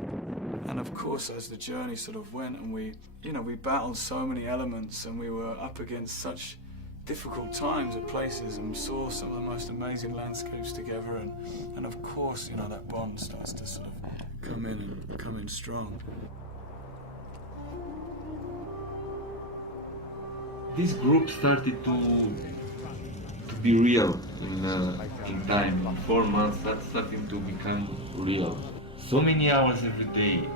And of course, as the journey sort of went, and we battled so many elements, and we were up against such difficult times at places, and saw some of the most amazing landscapes together, and of course, that bond starts to sort of come in strong. This group started to be real in time. In 4 months, that's starting to become real. So many hours every day.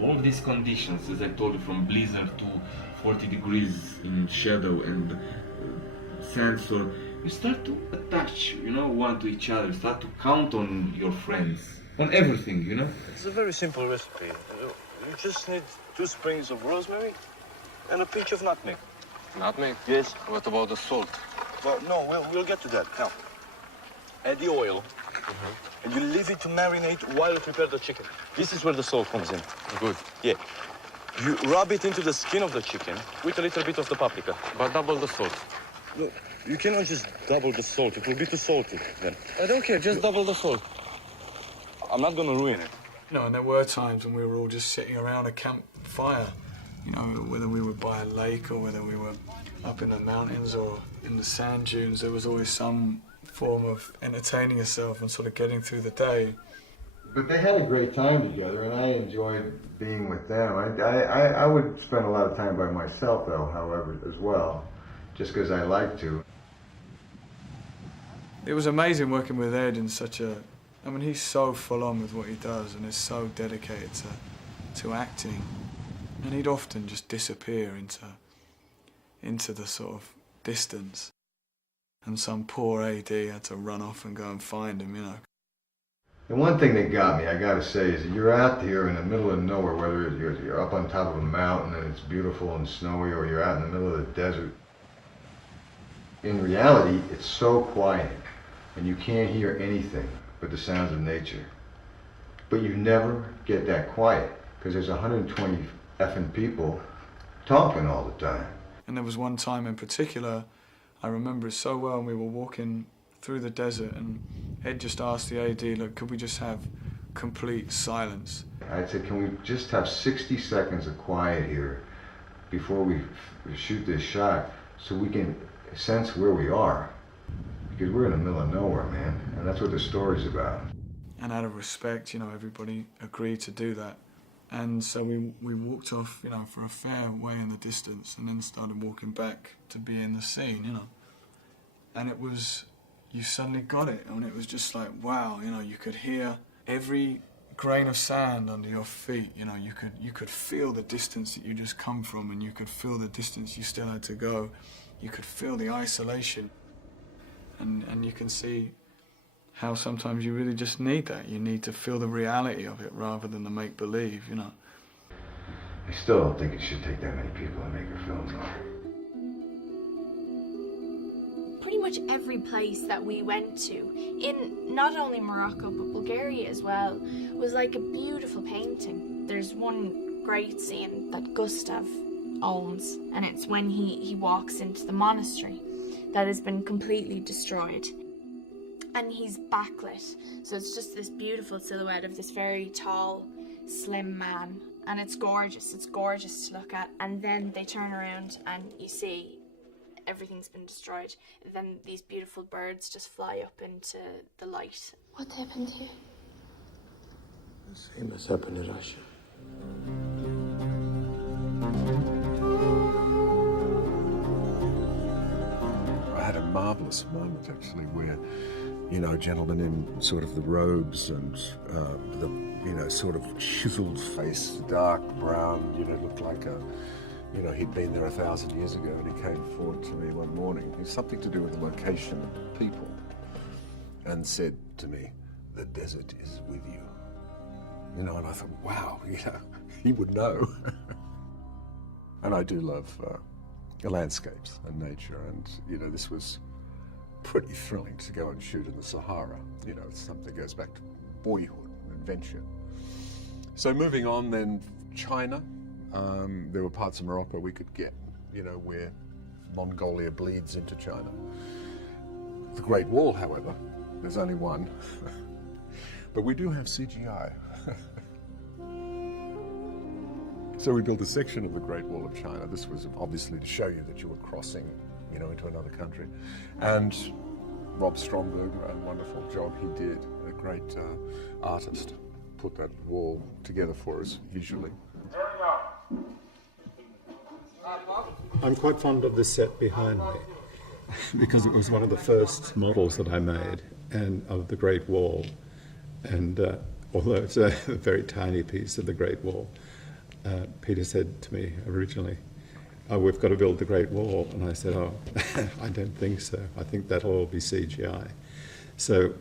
All these conditions, as I told you, from blizzard to 40 degrees in shadow and sandstorm, you start to attach, one to each other. You start to count on your friends, on everything, It's a very simple recipe. You just need 2 sprigs of rosemary and a pinch of nutmeg. Nutmeg? Yes. What about the salt? Well, no, we'll get to that. Now, add the oil, and you leave it to marinate while you prepare the chicken. This is where the salt comes in. Good. Yeah. You rub it into the skin of the chicken with a little bit of the paprika. But double the salt. No, you cannot just double the salt. It will be too salty then. I don't care, just double the salt. I'm not gonna ruin it. And there were times when we were all just sitting around a campfire, whether we were by a lake or whether we were up in the mountains or in the sand dunes, there was always some form of entertaining yourself and sort of getting through the day. But they had a great time together, and I enjoyed being with them. I would spend a lot of time by myself, though, however, as well, just because I like to. It was amazing working with Ed in he's so full on with what he does and is so dedicated to acting. And he'd often just disappear into the sort of distance. And some poor AD had to run off and go and find him, The one thing that got me, I gotta say, is that you're out here in the middle of nowhere, whether you're up on top of a mountain and it's beautiful and snowy, or you're out in the middle of the desert. In reality, it's so quiet, and you can't hear anything but the sounds of nature. But you never get that quiet, because there's 120 effing people talking all the time. And there was one time in particular, I remember it so well, and we were walking through the desert, and Ed just asked the AD, look, could we just have complete silence? I said, can we just have 60 seconds of quiet here before we shoot this shot, so we can sense where we are? Because we're in the middle of nowhere, man, and that's what the story's about. And out of respect, everybody agreed to do that. And so we walked off, for a fair way in the distance, and then started walking back to be in the scene, And it was, you suddenly got it, and it was just like, wow, you could hear every grain of sand under your feet, you could feel the distance that you just come from, and you could feel the distance you still had to go. You could feel the isolation, and you can see how sometimes you really just need that. You need to feel the reality of it rather than the make-believe, I still don't think it should take that many people to make a film, though. Pretty much every place that we went to, in not only Morocco but Bulgaria as well, was like a beautiful painting. There's one great scene that Gustav owns, and it's when he walks into the monastery that has been completely destroyed. And he's backlit, so it's just this beautiful silhouette of this very tall, slim man. And it's gorgeous to look at. And then they turn around and you see everything's been destroyed. Then these beautiful birds just fly up into the light. What happened here? The same has happened in Russia. I had a marvellous moment, actually, where, a gentleman in sort of the robes and the, sort of chiseled face, dark brown, looked like he'd been there 1,000 years ago, and he came forward to me one morning. It's something to do with the location of people, and said to me, "The desert is with you." And I thought, wow, he would know. And I do love landscapes and nature, and this was pretty thrilling to go and shoot in the Sahara. It's something that goes back to boyhood and adventure. So moving on then, China. There were parts of Morocco we could get, where Mongolia bleeds into China. The Great Wall, however, there's only one. But we do have CGI. So we built a section of the Great Wall of China. This was obviously to show you that you were crossing, you know, into another country. And Rob Stromberg, a wonderful job he did, a great artist, put that wall together for us visually. I'm quite fond of this set behind me because it was one of the first models that I made and of the Great Wall. And although it's a very tiny piece of the Great Wall, Peter said to me originally, "Oh, we've got to build the Great Wall." And I said, "Oh, I don't think so. I think that'll all be CGI." So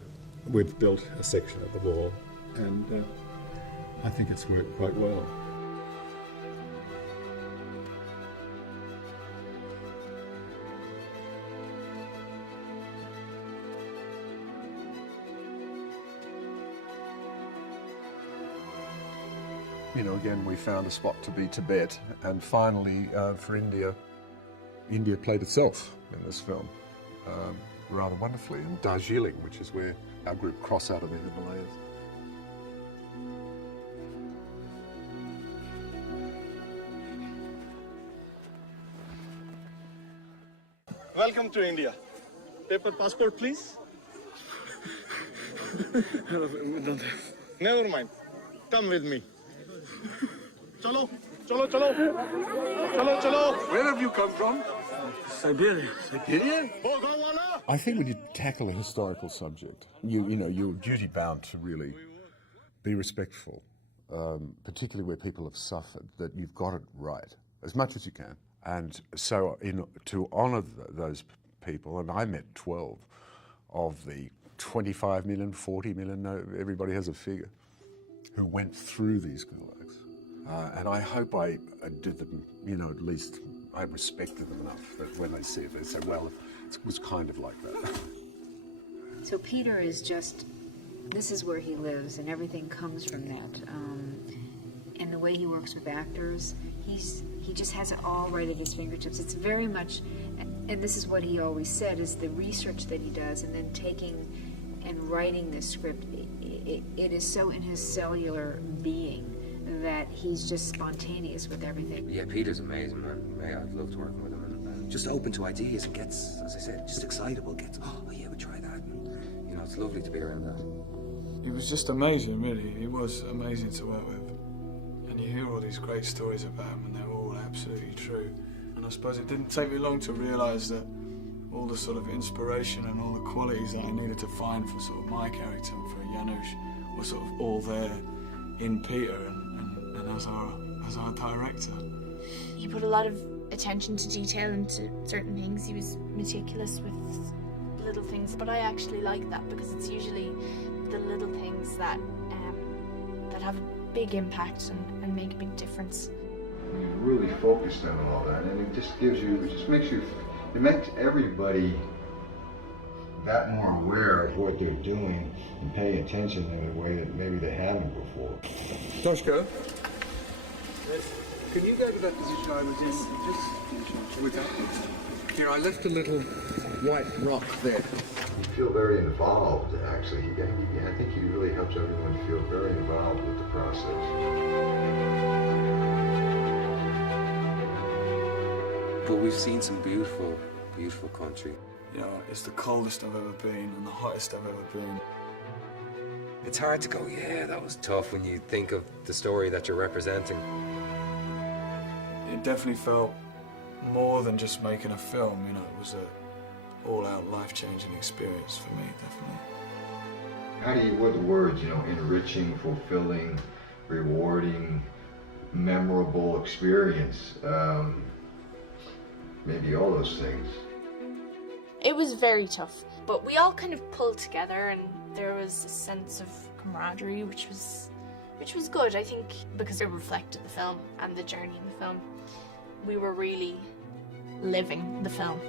we've built a section of the wall, and I think it's worked quite well. You know, again, we found a spot to be Tibet, and finally, for India, India played itself in this film rather wonderfully, and Darjeeling, which is where our group cross out of the Himalayas. Welcome to India. Paper passport, please. Never mind. Come with me. Chalo, chalo, chalo. Chalo, chalo. Where have you come from? Siberia. Siberia? I think when you tackle a historical subject, you know, you're duty bound to really be respectful, particularly where people have suffered, that you've got it right as much as you can. And so to honour those people, and I met 12 of the 25 million, 40 million, no, everybody has a figure, who went through these gulags. And I hope I did them, you know, at least I respected them enough that when they see it, they say, well, it was kind of like that. So Peter is just, this is where he lives, and everything comes from that. And the way he works with actors, he just has it all right at his fingertips. It's very much, and this is what he always said, is the research that he does, and then taking and writing this script, it is so in his cellular being that he's just spontaneous with everything. Yeah, Peter's amazing, man. I've loved working with him. And just open to ideas and gets, as I said, just excitable. Gets, oh yeah, we'll try that. And, you know, it's lovely to be around that. He was just amazing, really. He was amazing to work with. And you hear all these great stories about him, and they're all absolutely true. And I suppose it didn't take me long to realise that all the sort of inspiration and all the qualities that I needed to find for sort of my character and for Janusz were sort of all there in Peter and as our director. He put a lot of attention to detail into certain things. He was meticulous with little things, but I actually like that because it's usually the little things that have a big impact and make a big difference. You're really focused on all that, and it just gives you, it makes everybody that more aware of what they're doing and pay attention in a way that maybe they haven't before. Toshko, can you go to that position I was in just with that? Here, I left a little white rock there. You feel very involved, actually. I think he really helps everyone feel very involved with the process. But we've seen some beautiful, beautiful country. You know, it's the coldest I've ever been and the hottest I've ever been. It's hard to go, yeah, that was tough when you think of the story that you're representing. It definitely felt more than just making a film, you know, it was a all-out life-changing experience for me, definitely. How do you, what the words, you know, enriching, fulfilling, rewarding, memorable experience, maybe all those things. It was very tough, but we all kind of pulled together and there was a sense of camaraderie which was good, I think, because it reflected the film and the journey in the film. We were really living the film.